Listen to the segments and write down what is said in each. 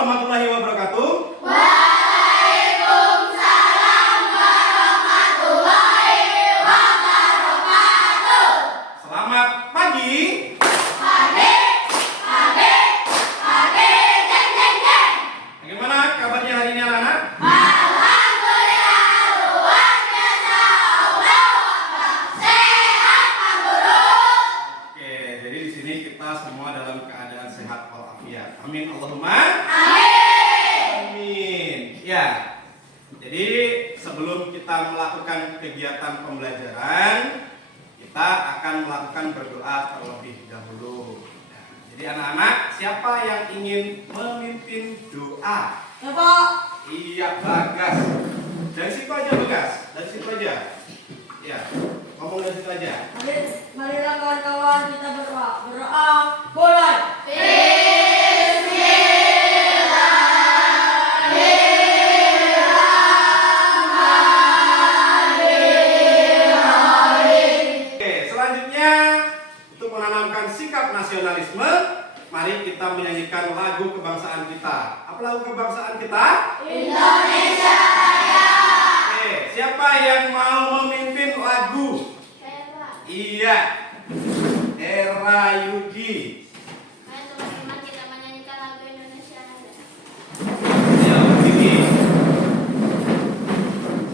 warahmatullahi wabarakatuh. Waalaikumsalam warahmatullahi wabarakatuh. Selamat pagi. Pagi, pagi, pagi, jeng jeng jeng. Bagaimana kabarnya hari ini anak-anak? Alhamdulillah luar biasa. Allah sehat Pak Guru. Oke, jadi di sini kita semua dalam keadaan sehat walafiat. Amin Allahumma. Amin. Ya. Jadi sebelum kita melakukan kegiatan pembelajaran, kita akan melakukan berdoa terlebih dahulu. Nah, jadi anak-anak, siapa yang ingin memimpin doa? Ya Pak. Iya, Bagas. Dari situ aja, Bagas. Dari situ aja. Ya, ngomong dari situ aja. Marilah kawan-kawan kita berdoa. Berdoa mulai. Oke, selanjutnya untuk menanamkan sikap nasionalisme, mari kita menyanyikan lagu kebangsaan kita. Apa lagu kebangsaan kita? Indonesia Raya. Oke, siapa yang mau memimpin lagu? Iya, Era Yugi. Ayo teman-teman kita menyanyikan lagu Indonesia Raya. Ya, Yugi.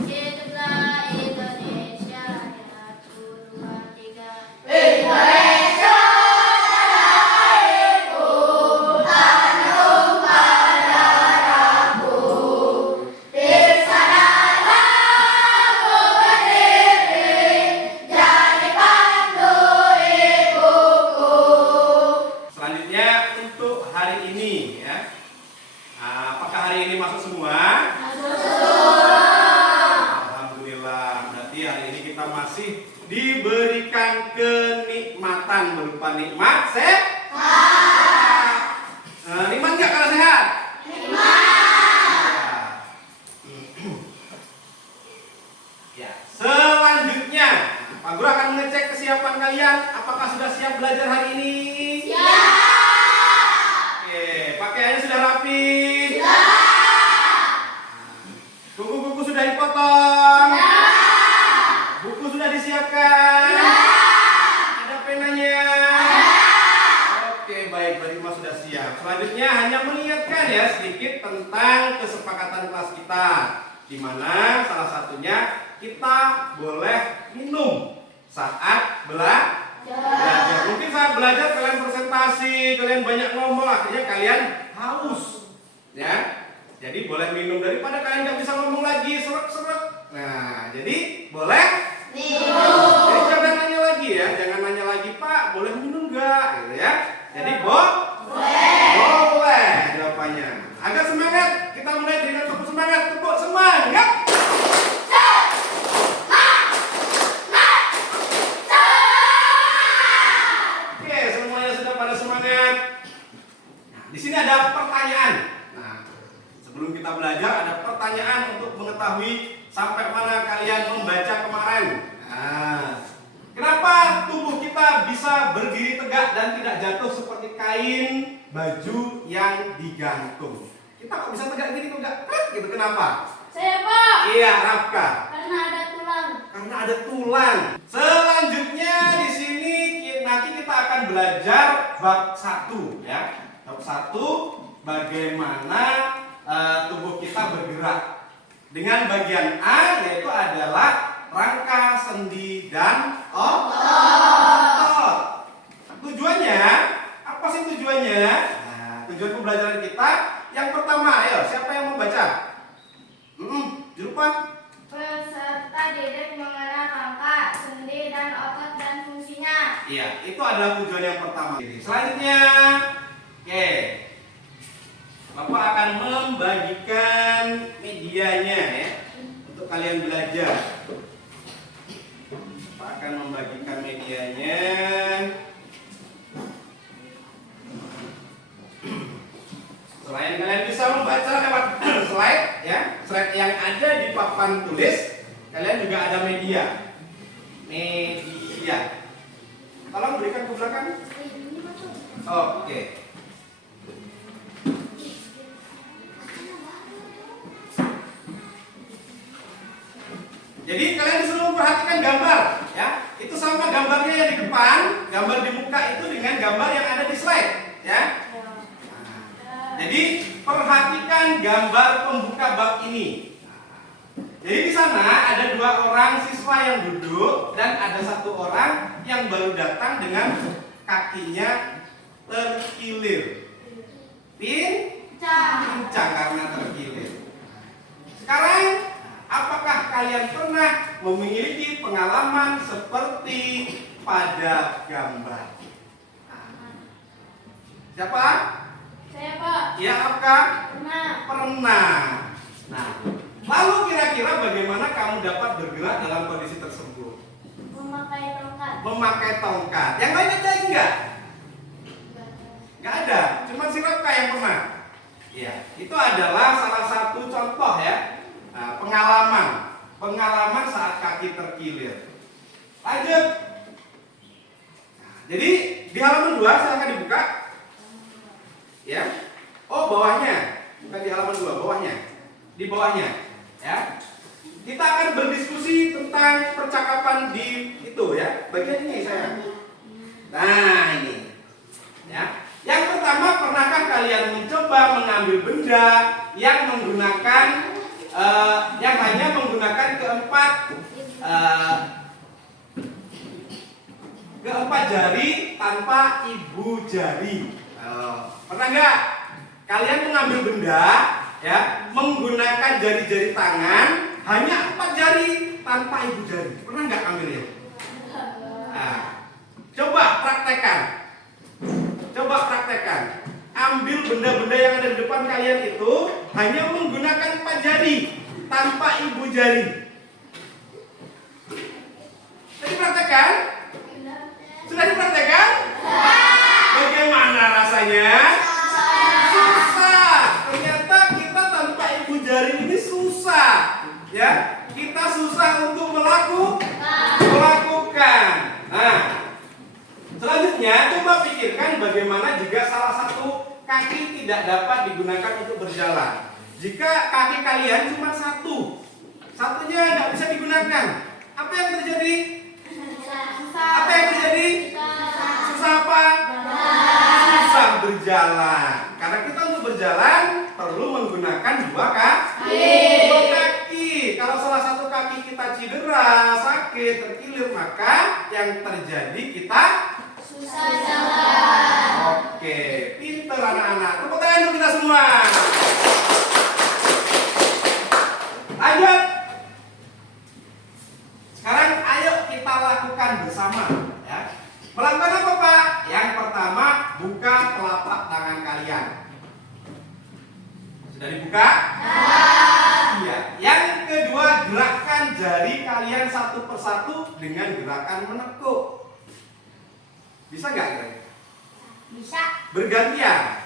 Hiduplah Indonesia Raya, 1, 2, 3. Indonesia tanahku, tanah tumpah darahku. Di sanalah aku berdiri, jadi pandu ibuku. Selanjutnya untuk hari ini ya. Apakah hari ini masuk semua? Alhamdulillah. Berarti hari ini kita masih diberikan kenikmatan berupa nikmat sehat. Nikmat nggak kalau sehat? Ya. Selanjutnya, Pak Guru akan mengecek kesiapan kalian. Apakah sudah siap belajar hari ini? Oke, pakaiannya sudah rapi. Buku-buku sudah dipotong. Buku sudah disiapkan. Ada penanya. Oke, baik, berarti Mas sudah siap. Selanjutnya hanya mengingatkan ya sedikit tentang kesepakatan kelas kita, di mana salah satunya kita boleh minum saat belajar. Mungkin saat belajar kalian presentasi, kalian banyak ngomong, akhirnya kalian haus, ya. Jadi boleh minum daripada kalian nggak bisa ngomong lagi, serak-serak. Nah, jadi boleh minum. Jadi jangan nanya lagi ya, jangan nanya lagi Pak, boleh minum nggak, gitu ya. Jadi boleh jawabannya. Agak semangat, kita mulai dengan tepuk semangat, tepuk semangat. Oke, semuanya sudah pada semangat. Nah, di sini ada pertanyaan. Nah, sebelum kita belajar ada pertanyaan untuk mengetahui sampai mana kalian membaca kemarin. Nah, kenapa tubuh kita bisa berdiri tegak dan tidak jatuh seperti kain baju yang digantung? Kita kok bisa tegak gini kok nggak gitu? Kenapa? Saya Pak, Iya, Rafka. karena ada tulang. Karena ada tulang. Selanjutnya di sini nanti kita akan belajar bab 1 ya. Bab 1 bagaimana tubuh kita bergerak. Dengan bagian A yaitu adalah rangka, sendi dan otot. Tujuannya apa sih tujuannya? Nah, tujuan pembelajaran kita yang pertama, ayo siapa yang membaca? Jurupan. Peserta didik mengenal rangka, sendi, dan otot dan fungsinya. Iya, itu adalah tujuan yang pertama. Selanjutnya, oke, Bapak akan membagikan medianya ya untuk kalian belajar. Bapak akan membagikan medianya. Selain kalian bisa membaca lewat slide ya, slide yang ada di papan tulis, kalian juga ada media. Tolong berikan ke belakang. Oke. Jadi kalian disuruh memperhatikan gambar, ya. Itu sama gambarnya yang di depan, gambar di muka itu dengan gambar yang ada di slide, ya. Jadi perhatikan gambar pembuka bab ini. Jadi di sana ada 2 orang siswa yang duduk dan ada 1 orang yang baru datang dengan kakinya terkilir. Pincang karena terkilir. Sekarang, apakah kalian pernah memiliki pengalaman seperti pada gambar? Siapa? Saya Pak. Ya, apakah? Pernah. Pernah. Nah, lalu kira-kira bagaimana kamu dapat bergerak dalam kondisi tersebut? Memakai tongkat. Memakai tongkat. Yang lain ada lagi enggak? Enggak ada. Cuma si Raka yang pernah. Iya, itu adalah salah satu contoh ya. Nah, pengalaman saat kaki terkilir. Lanjut. Nah, jadi di halaman 2 silahkan dibuka. Ya. Oh, bawahnya. Bukan di halaman 2, bawahnya. Di bawahnya, ya. Kita akan berdiskusi tentang percakapan di itu ya. Bagian ini saya. Nah, ini. Ya. Yang pertama, pernahkah kalian mencoba mengambil benda yang menggunakan yang hanya menggunakan keempat jari tanpa ibu jari? Pernah nggak kalian mengambil benda ya menggunakan jari-jari tangan hanya 4 jari tanpa ibu jari? Pernah nggak ambilnya? Nah, coba praktekkan. Ambil benda-benda yang ada di depan kalian itu hanya menggunakan 4 jari tanpa ibu jari. Sudah dipraktekkan? Sudah dipraktekkan? Bagaimana rasanya? Susah. Ternyata kita tanpa ibu jari ini susah. Ya, kita susah untuk melakukan. Nah, selanjutnya coba pikirkan bagaimana jika salah satu kaki tidak dapat digunakan untuk berjalan. Jika kaki kalian cuma satunya nggak bisa digunakan, apa yang terjadi? Apa yang terjadi? Susah apa? Susah berjalan. Karena kita untuk berjalan perlu menggunakan 2 kaki. Kalau salah satu kaki kita cedera, sakit, terkilir, maka yang terjadi kita Susah jalan. Oke, pinter anak-anak. Tepuk tangan untuk kita semua. Lanjut. Sekarang ayo kita lakukan bersama ya. Melakukan apa Pak? Yang pertama, buka telapak tangan kalian. Sudah dibuka? Iya. Yang kedua, gerakkan jari kalian satu persatu dengan gerakan menekuk. Bisa nggak kira-kira? Bisa. Bergantian.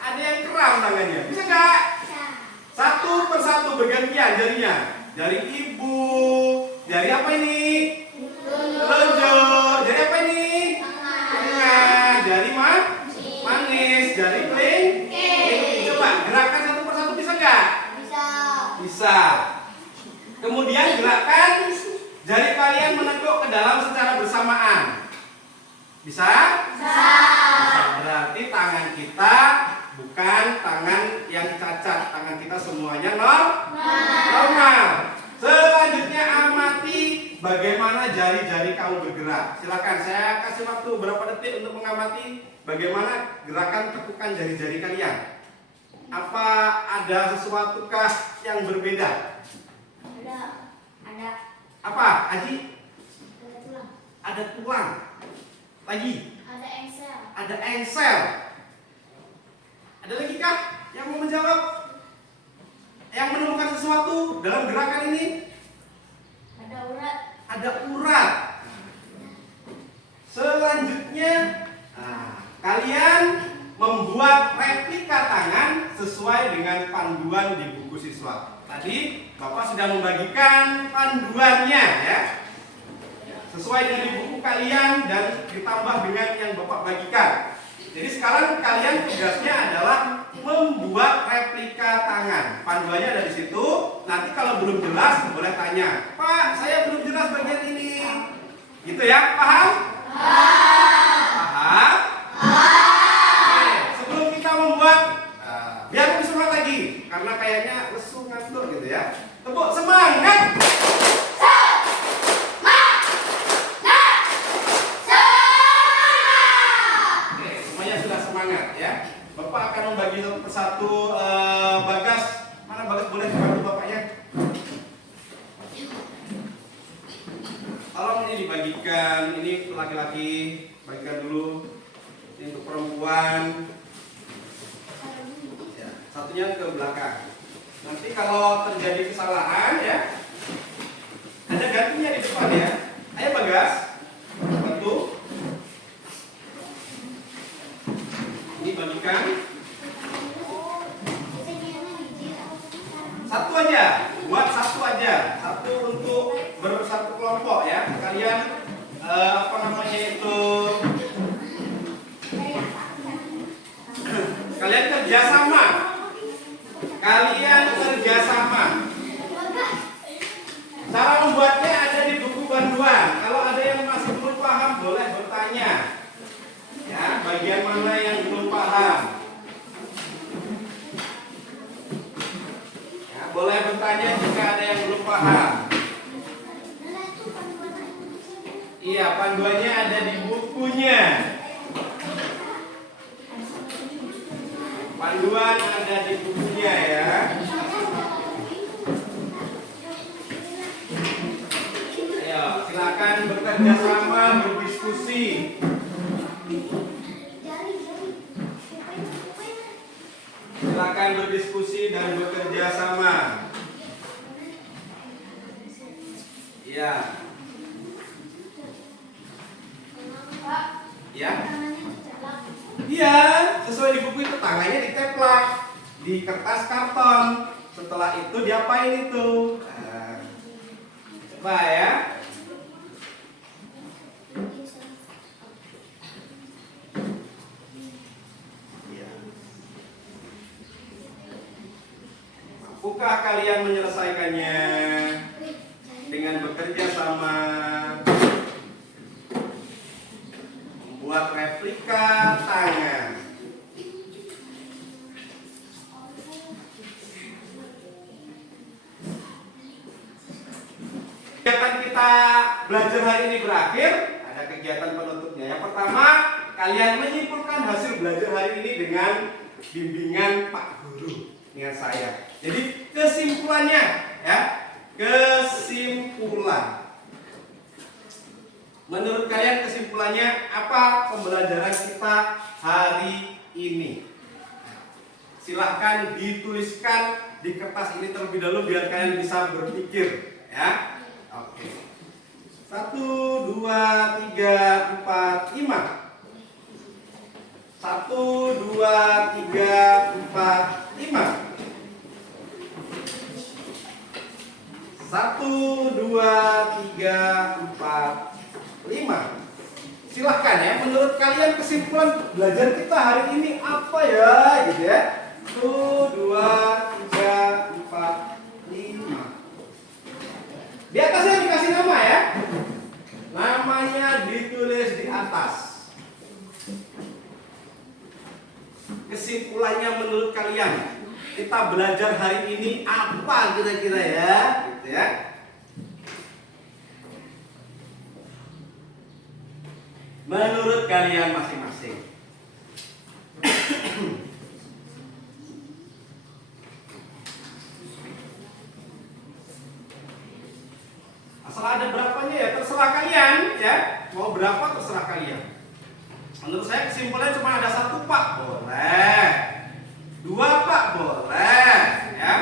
Ada yang kram tangannya. Bisa nggak? Satu persatu bergantian jarinya. Jari ibu. Jari apa ini? Telunjuk. Jari apa ini? Tengah. Jari manis. Jari kelingking. Coba gerakan satu persatu bisa nggak? Bisa. Kemudian gerakan jari kalian menekuk ke dalam secara bersamaan. Bisa? Bisa. Berarti tangan kita bukan tangan yang cacat. Tangan kita semuanya normal. Selanjutnya amati bagaimana jari-jari kamu bergerak. Silakan saya kasih waktu berapa detik untuk mengamati bagaimana gerakan tekukan jari-jari kalian. Apa ada sesuatukah yang berbeda? Ada. Apa, Aji? Ada tulang. Ada tulang. Lagi? Ada engsel. Ada engsel. Ada lagi kah yang mau menjawab? Yang menemukan sesuatu dalam gerakan ini? Ada urat. Ada urat. Selanjutnya, kalian membuat replika tangan sesuai dengan panduan di buku siswa. Tadi Bapak sudah membagikan panduannya ya. Sesuai dengan di buku kalian dan ditambah dengan yang Bapak bagikan. Jadi sekarang kalian tugasnya adalah membuat replika tangan. Panduannya ada di situ. Nanti kalau belum jelas boleh tanya, Pak, saya belum jelas bagian ini. Gitu ya, paham? Paham? Oke, sebelum kita membuat, biar lebih semangat lagi, karena kayaknya lesu ngantuk gitu ya. Tepuk semangat. Oke, semuanya sudah semangat ya. Bapak akan membagi satu persatu. Bagas, mana Bagas, boleh dibantu bapaknya? Tolong ini dibagikan, ini laki-laki bagikan dulu, ini untuk perempuan. Ya, satunya ke belakang. Nanti kalau terjadi kesalahan ya, ada gantinya di depan ya. Ayo Bagas, bantu. Ini bagikan. Satu aja, buat satu aja, satu untuk bersatu kelompok ya. Kalian apa namanya itu? Kalian kerjasama. Kalian kerjasama. Cara membuatnya ada di buku panduan. Kalau ada yang masih belum paham boleh bertanya. Ya, bagian mana yang belum paham? Ya, boleh bertanya jika ada yang belum paham. Iya, panduannya ada di bukunya. Panduan ada di bukunya ya. Ayo, silakan bekerja sama, berdiskusi. Silakan berdiskusi dan bekerja sama. Iya. Ya. Iya, sesuai di buku itu tangannya diteplak di kertas karton. Setelah itu diapain itu? Nah, coba ya. Ya. Mampukah kalian menyelesaikannya dengan bekerja sama? Buat replika tangan. Kegiatan kita belajar hari ini berakhir. Ada kegiatan penutupnya. Yang pertama, kalian menyimpulkan hasil belajar hari ini dengan bimbingan Pak Guru, dengan saya. Jadi kesimpulannya, ya, kesimpulan. Menurut kalian kesimpulannya apa pembelajaran kita hari ini? Silahkan dituliskan di kertas ini terlebih dahulu biar kalian bisa berpikir ya. Oke. 1, 2, 3, 4, 5. 1, 2, 3, 4, 5. 1, 2, 3, 4, 5. Silahkan ya, menurut kalian kesimpulan belajar kita hari ini apa ya, gitu ya. 1, 2, 3, 4, 5. Di atasnya dikasih nama ya. Namanya ditulis di atas. Kesimpulannya menurut kalian kita belajar hari ini apa kira-kira ya, gitu ya. Menurut kalian masing-masing. Asal ada berapanya ya terserah kalian ya. Mau berapa terserah kalian. Menurut saya kesimpulannya cuma ada 1 Pak, boleh. 2 Pak, boleh ya.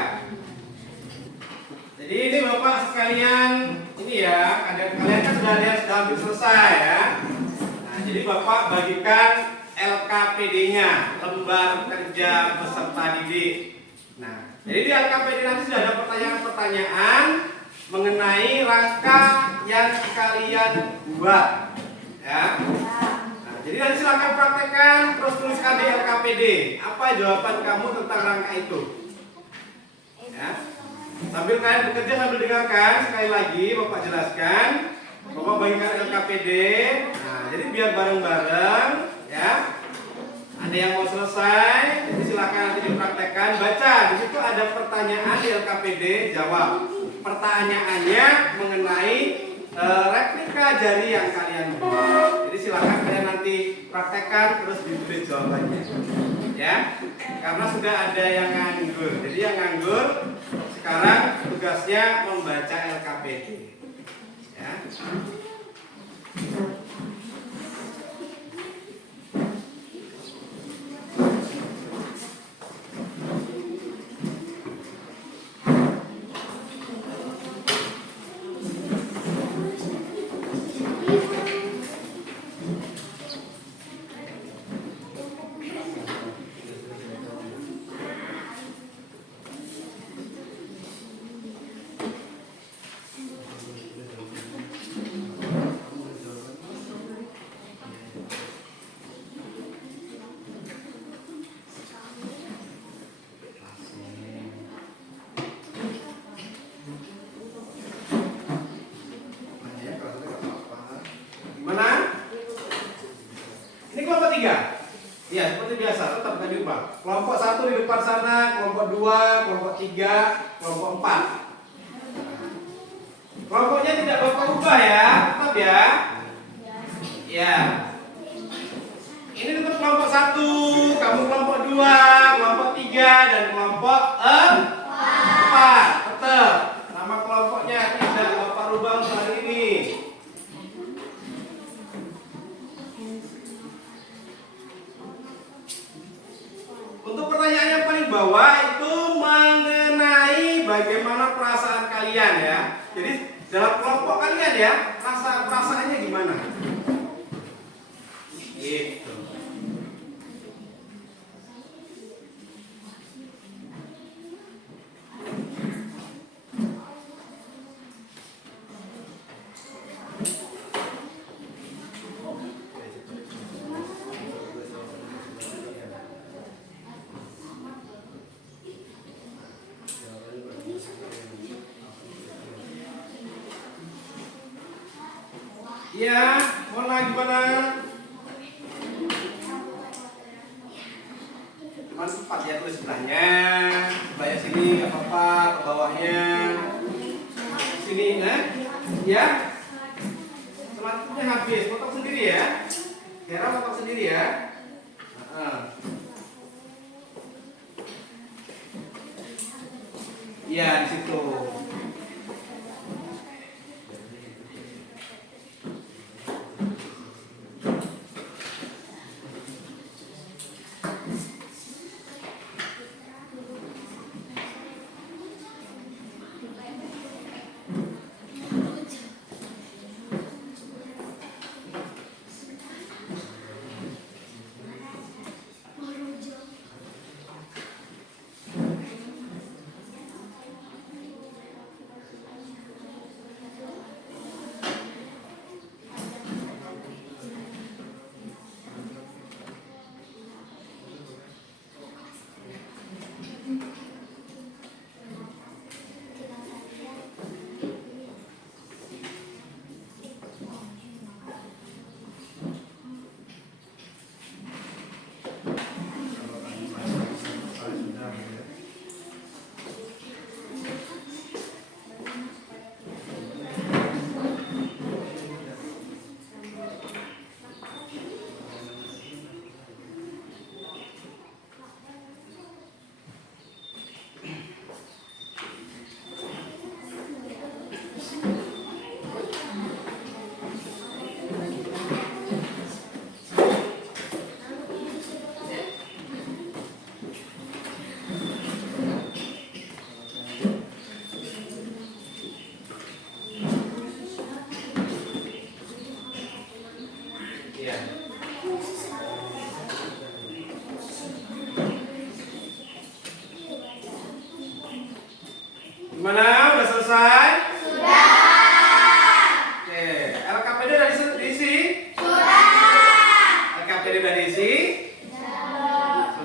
Jadi ini Bapak sekalian, ini ya, kalian kan sudah lihat sudah hampir selesai ya. Jadi Bapak bagikan LKPD-nya, lembar kerja peserta didik. Nah, jadi di LKPD nanti sudah ada pertanyaan-pertanyaan mengenai rangka yang kalian buat, ya. Nah, jadi nanti silakan praktekkan, terus tuliskan di LKPD. LKPD. Apa jawaban kamu tentang rangka itu? Ya. Sambil kalian bekerja sambil dengarkan sekali lagi Bapak jelaskan. Bapak bagikan LKPD. Nah, jadi biar bareng-bareng ya. Ada yang mau selesai, jadi silakan nanti dipraktekkan. Baca, di situ ada pertanyaan di LKPD, jawab. Pertanyaannya mengenai replika jari yang kalian buat. Jadi silakan kalian nanti praktekkan terus ditulis jawabannya. Ya, karena sudah ada yang nganggur. Jadi yang nganggur sekarang tugasnya membaca LKPD. Ya. Ya, seperti biasa, tetap akan diubah. Kelompok 1 di depan sana, kelompok 2, kelompok 3, kelompok 4. Kelompoknya tidak Bapak ubah ya, tetap ya. Ya. Ini tetap kelompok 1, kamu kelompok 2, kelompok 3, dan kelompok 4. Tetap. Nama kelompoknya tidak Bapak rubah untuk hari ini. Untuk pertanyaan yang paling bawah itu mengenai bagaimana perasaan kalian ya. Jadi dalam kelompok kalian ya, perasaannya gimana? Gitu. Ya, mau lagi gimana? Cuma 4 ya tulis sebelahnya. Sebelahnya sini nggak apa-apa, ke bawahnya. Sini, nah, ya. Selanjutnya habis, potong sendiri ya. Hera potong sendiri ya. Iya di situ.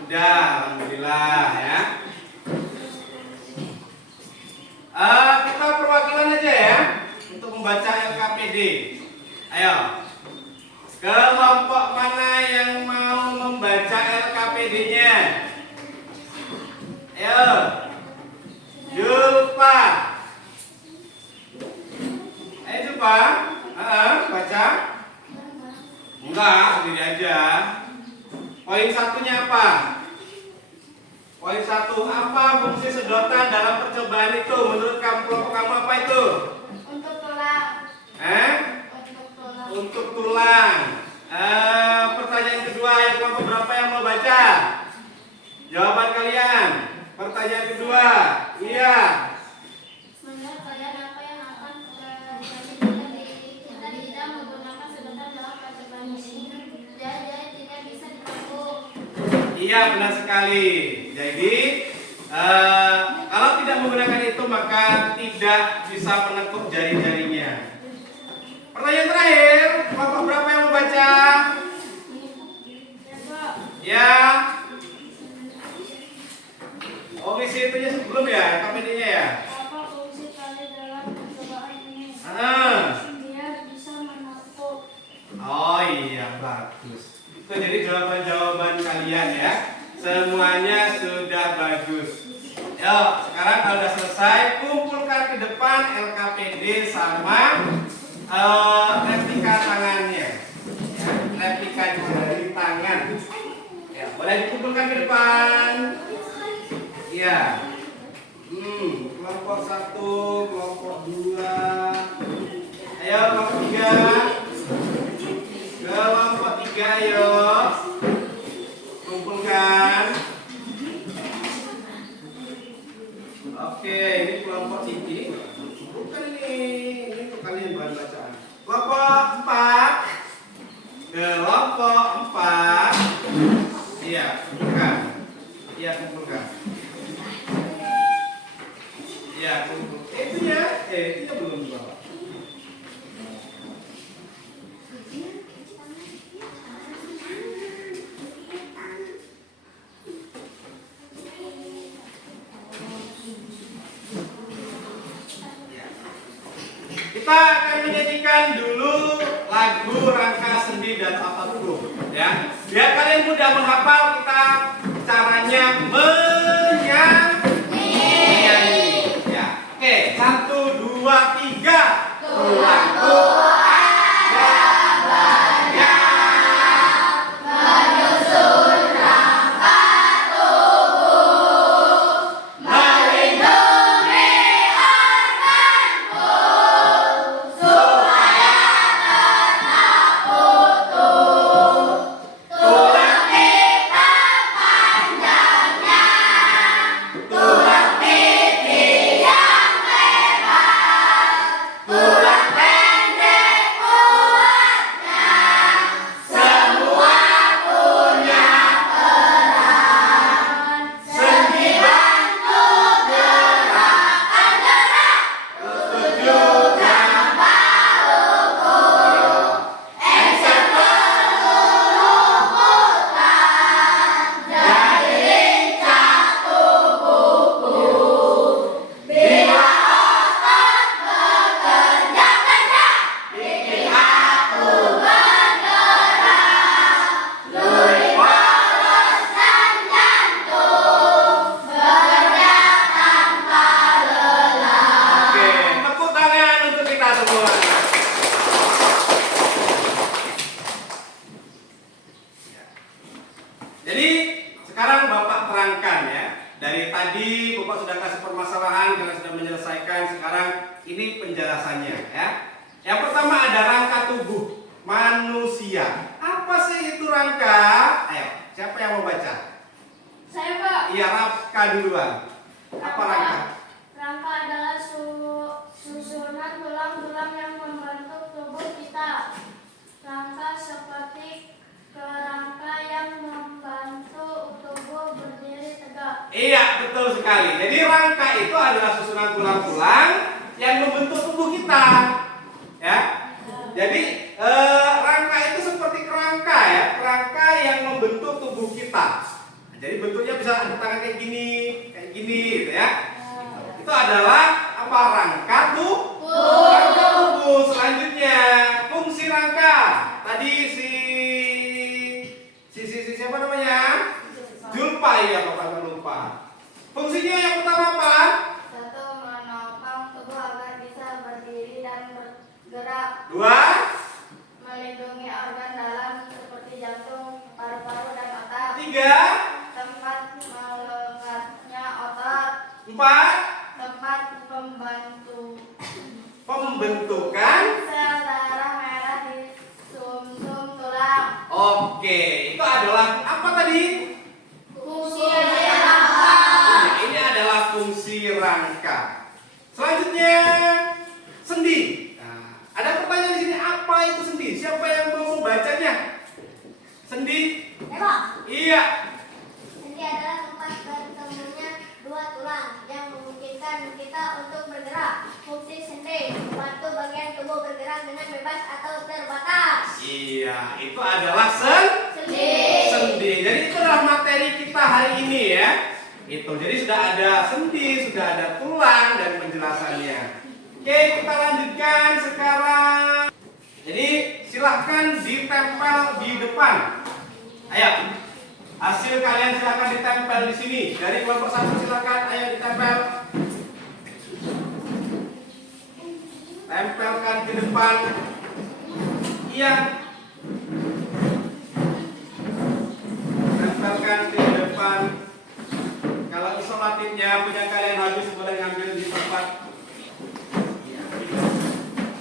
Sudah, alhamdulillah ya. Kita perwakilan aja ya untuk membaca LKPD. Ayo. Kelompok mana yang mau membaca LKPD-nya? Ayo. Julfa. Ayo Julfa. Baca. Enggak, sendiri aja. Poin satunya apa? Poin satu, apa fungsi sedotan dalam percobaan itu? Menurut kamu, kelompok kamu apa itu? Untuk tulang. Untuk tulang. Untuk tulang. Pertanyaan kedua, yang kelompok berapa yang mau baca? Jawaban kalian. Pertanyaan kedua, iya. Menurut kalian apa yang akan terjadi jika tidak menggunakan sedotan dalam percobaan ini? Jadi tidak bisa ditekuk. Iya, benar sekali. Jadi kalau tidak menggunakan itu maka tidak bisa menekuk jari-jarinya. Pertanyaan terakhir, kelompok berapa yang mau baca? Ya. Oh, isi itunya sebelum ya, KPD-nya ya. Apa fungsi tali dalam percobaan ini? Ah. Biar bisa menekuk. Oh iya, bagus. Itu jadi jawaban-jawaban kalian ya. Semuanya sudah bagus. Yuk, sekarang kalau sudah selesai, kumpulkan ke depan LKPD sama replika tangannya. Ya, replika jari tangan. Ya, boleh dikumpulkan ke depan. Iya. Kelompok 1, kelompok 2. Ayo kelompok 3. Kelompok 3 ayo. Kumpulkan. Oke, ini kelompok ini. Bukan ini untuk kalian bahan bacaan. Kelompok 4. Kelompok 4. Iya, kumpulkan. Iya, kumpulkan. Iya, kumpul. Itunya belum dibawa. Kita akan menyanyikan dulu lagu Rangka Sendi dan Ototku, ya. Biar kalian mudah menghafal, kita caranya menyanyi. Ya. Oke, 1, 2, 3. Tulangku ada banyak, menyusun rangka tubuh, melindungi organku supaya tetap utuh. Tulang kita panjangnya, tulang pipi yang lebar, tulang pendek kuatnya, semua punya peran. Sendi bantu gerakan gerak, lutut juga bahuku, engser peluru putar, jadi lincah tubuhku. Bila otot bekerja kencang, bikin aku bergerak. Lurik poros dan jantung bekerja tanpa lelah. Oke, tepuk tangan untuk kita semua. Jadi sekarang Bapak terangkan ya. Dari tadi Bapak sudah kasih permasalahan, kalian sudah menyelesaikan. Sekarang ini penjelasannya ya. Yang pertama ada rangka tubuh manusia. Apa sih itu rangka? Ayo, siapa yang mau baca? Saya Pak. Iya, Rafka duluan. Apa rangka? Rangka adalah susunan tulang-tulang yang membentuk tubuh kita. Rangka seperti kerangka yang membantu tubuh berdiri tegak. Iya, betul sekali. Jadi rangka itu adalah susunan tulang-tulang yang membentuk tubuh kita. Ya. Jadi rangka itu seperti kerangka ya, kerangka yang membentuk tubuh kita. Jadi bentuknya bisa ada tangan kayak gini gitu ya. Itu adalah apa? Rangka tubuh. Selanjutnya fungsi rangka. Tadi si siapa namanya? Julpa ya, Bapak lupa. Fungsinya yang pertama apa? Satu, menopang tubuh agar bisa berdiri dan bergerak. Dua, Melindungi organ dalam seperti jantung, paru-paru, dan otak. tiga, Tempat melengkapnya otot. empat, Tempat pembentukan. sel darah merah di sumsum tulang. Oke, itu adalah apa tadi? Fungsi rangka. Ini adalah fungsi rangka. Selanjutnya sendi. Nah, ada pertanyaan di sini, apa itu sendi? Siapa yang mau membacanya? Sendi? Iya. Sendi adalah tempat bertemunya dua tulang yang memungkinkan kita untuk bergerak. Fungsi sendi membantu bagian tubuh bergerak dengan bebas atau terbatas. Iya, itu adalah sendi. Jadi itu adalah materi kita hari ini ya. Itu. Jadi sudah ada sendi, sudah ada tulang dan penjelasannya. Oke, kita lanjutkan sekarang. Jadi silahkan ditempel di depan. Ayo. Hasil kalian silahkan ditempel di sini. Dari kelompok 1 silahkan, ayo ditempel. Tempelkan ke depan. Iya. Tempelkan ke depan. Kalau isolatifnya punya kalian habis, boleh ngambil di tempat.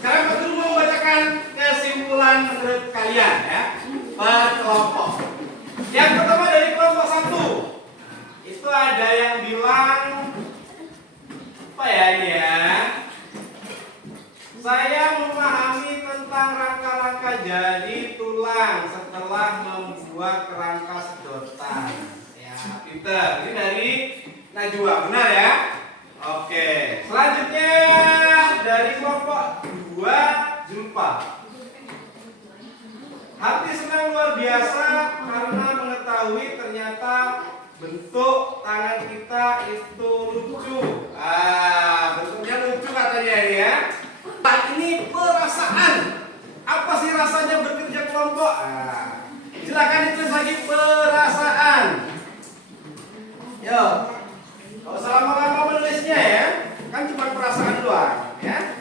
Sekarang Pak Guru mau membacakan kesimpulan menurut kalian ya, per kelompok. Yang pertama dari kelompok 1, itu ada yang bilang apa ya ini ya? Saya memahami tentang rangka-rangka jadi tulang setelah membuat kerangka sedotan. Ya, pinter. Ini dari Najwa, benar ya? Oke. Selanjutnya dari kelompok 2, Julpa. Hati senang luar biasa karena mengetahui ternyata bentuk tangan kita itu lucu. Bentuknya lucu katanya ini ya. Ini perasaan. Apa sih rasanya bekerja kelompok? Silakan ditulis lagi perasaan. Yo, kalau selama-lama menulisnya ya, kan cuma perasaan doang, ya.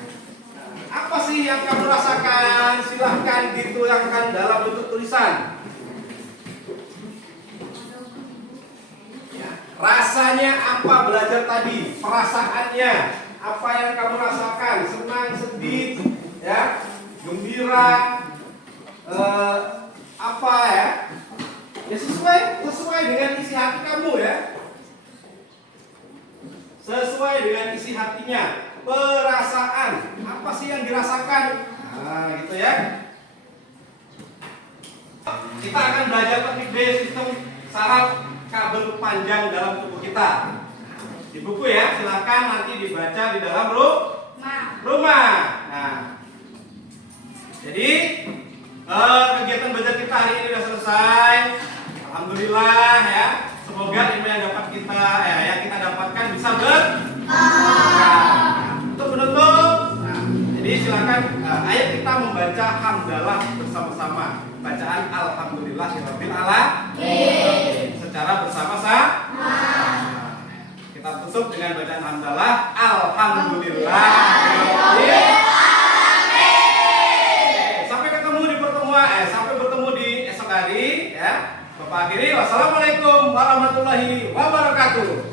Apa sih yang kamu rasakan? Silahkan dituangkan dalam bentuk tulisan. Ya, rasanya apa belajar tadi? Perasaannya, apa yang kamu rasakan? Senang, sedih, ya, gembira, apa ya? Ya sesuai dengan isi hati kamu ya. Sesuai dengan isi hatinya. Perasaan, apa sih yang dirasakan? Nah, gitu ya. Kita akan belajar teknik B, sistem saraf kabel panjang dalam tubuh kita. Di buku ya, silakan nanti dibaca di dalam rumah. Nah, jadi kegiatan belajar kita hari ini sudah selesai. Alhamdulillah ya. Semoga ilmu yang dapat kita yang kita dapatkan bisa untuk menutup. Nah, jadi silakan ayo kita membaca hamdalah bersama-sama. Bacaan alhamdulillahirabbil alamin secara bersama-sama. Kita tutup dengan bacaan hamdalah alhamdulillahirabbil alamin. Sampai ketemu di sampai bertemu di esok hari ya. Bapak akhiri, wassalamualaikum warahmatullahi wabarakatuh.